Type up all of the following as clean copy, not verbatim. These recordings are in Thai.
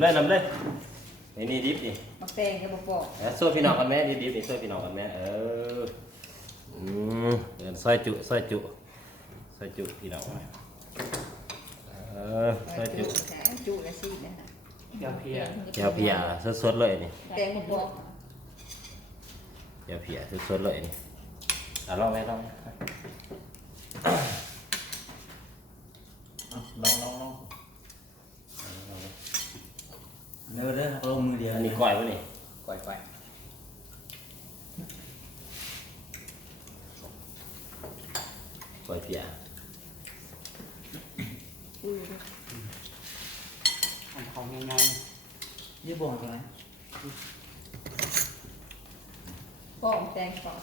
เลยนำเลยนี่ดิบดิมาแปลงกับบอกช่วยพี่น้องกันแม่ดิบนี่ช่วยพี่น้องกันแม่เดินซอยจุพี่น้องซอยจุจุละสินะคะเจียวเพียสดเลยนี่แปลงบอกเพียสดเลยนี่ลองไหมลองเด้อลงมือเดียวอันนี้ก้อยวะนี่ก่อย ก้อยเพียของง่ายๆยืดบ่งตรงไหนป้องแปลงก่อน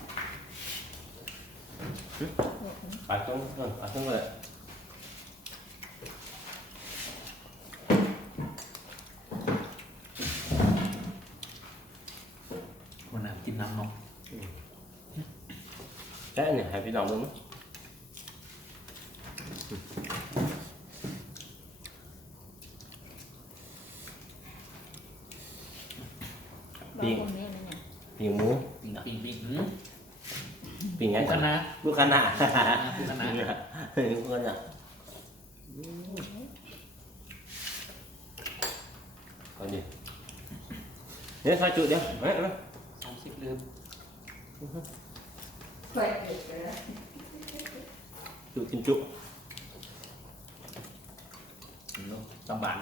ปัดตรงเลยคนน้ำกินน้ำเนาะแค่นี้ให้พี่น้องดูมั้ยปิ้งหมูปิ้งไงกันนะลูกคณะเอาดิเนี่ยใส่จุดเดียว30ลืมเคยเด็กเลยจุกินจุตำบาน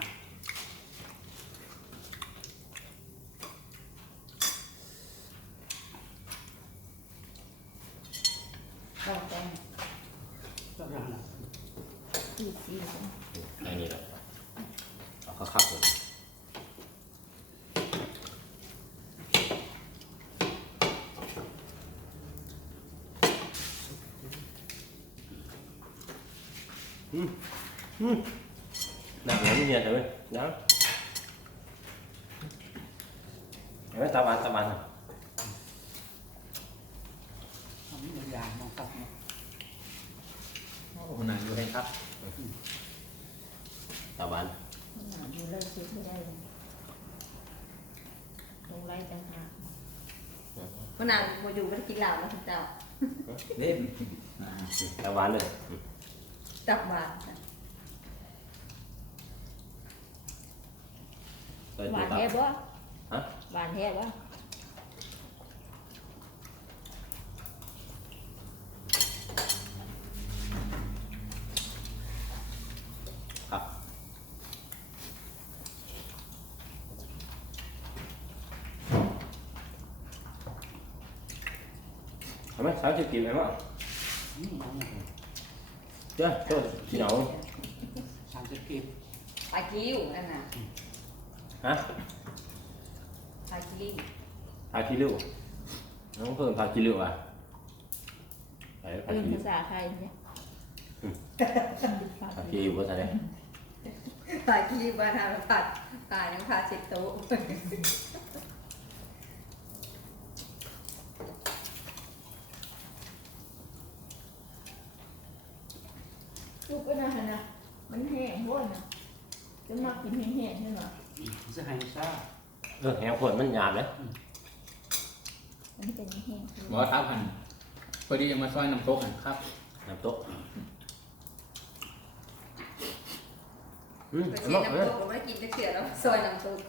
ป้องแปลงสี อันนี้แหละเอาขับเลยหนักเลยนี่เนี่ยเดี๋ยวนะเดี๋ยวตาบานทำนี่ตัวอย่างมองตับเนาะคนไหนอยู่ให้ครับตาบาน อยู่เลิกซื้อไม่ได้เลยลงไล่จังหาคนนางมาอยู่ไม่ได้กินเหล้านะคุณเจ้าเล่มตาบานเลยจับมาหวานแท้บ่ฮะหวานแท้บ่ครับทำไมสาวจะกินไหมวะเจ้าที่เหนา30กิโลปลากิ้วนั่นน่ะฮะปลากิ้วพาคิริวน้องเพิ่มพาคิริวอ่ะพาคิริวภาษาไทยเนี่ยพาคิริวภาษาไหนปลากิ้วบ้านเราผัดปลายังพาเช็ดโต๊ะลูกก็น่านะมันแห้งบ้วนนะจะมากินแห้งๆใช่ไหมจะให้ซ่าแห้งขวดมันหยาบเลยมันเป็นแห้งหมอท้าพันพอดีจะมาซอยน้ำโต๊ะครับน้ำโต๊ะไปเช็ดน้ำตุ๊กเราไม่ได้กินแต่เสือแล้วซอยน้ำตุ๊ก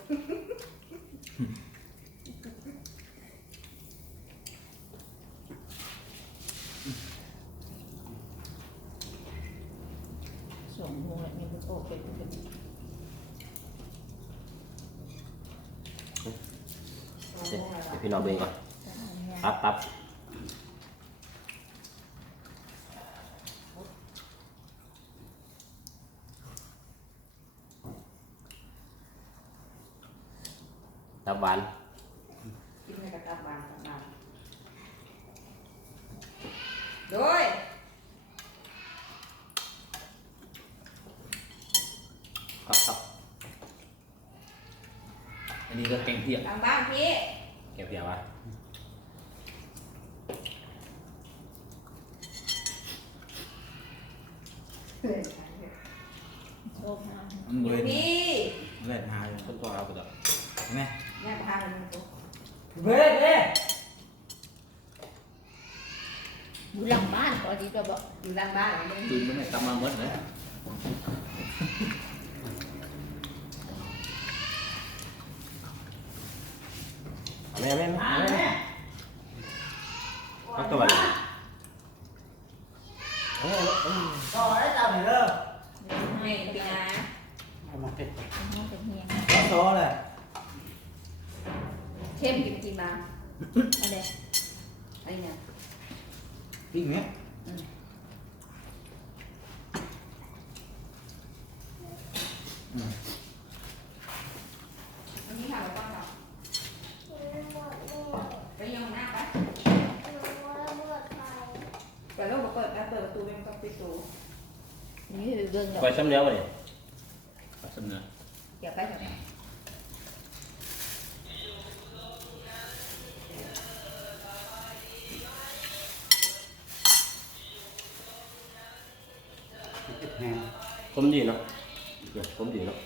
ส่งโมงแล้วมีโต๊ะเป็นพี่น้องเองก่อนตับตับบานกินในกระตับบานโดยครับอันนี้ก็แกงเพียทางบ้านพี่เก็บเพียวะโชคมาเลยพี่เลยหาคน ตัวเอาก็ได้ เห็นไหม แม่พามันตัว เบ้เบ้ อยู่หลังบ้านก่อนดีตัวบอกอยู่หลังบ้านเลย ตื่นมาไม่กำมาเมื่อไหร่แม่เอาตัวอะไร ต่อได้จับเลยเด้อ ให้ปีนา เอามาเก็บ น้องเป็นเฮีย ต่อเลย เข้มจริงๆมาอะไรอะไรเนี่ย ปิ้งเนี้ย อันนี้ค่ะเราต้องแบบไปยังหน้าไปเปิดโลกเปิดแล้วเปิดประตูเป็นประตูนี่คือเรื่อง ไปซ้ำแล้วเลยไปซ้ำเนื้อ เดี๋ยวไปทำไม แห้ง ผมดีเนาะผมดีเนาะ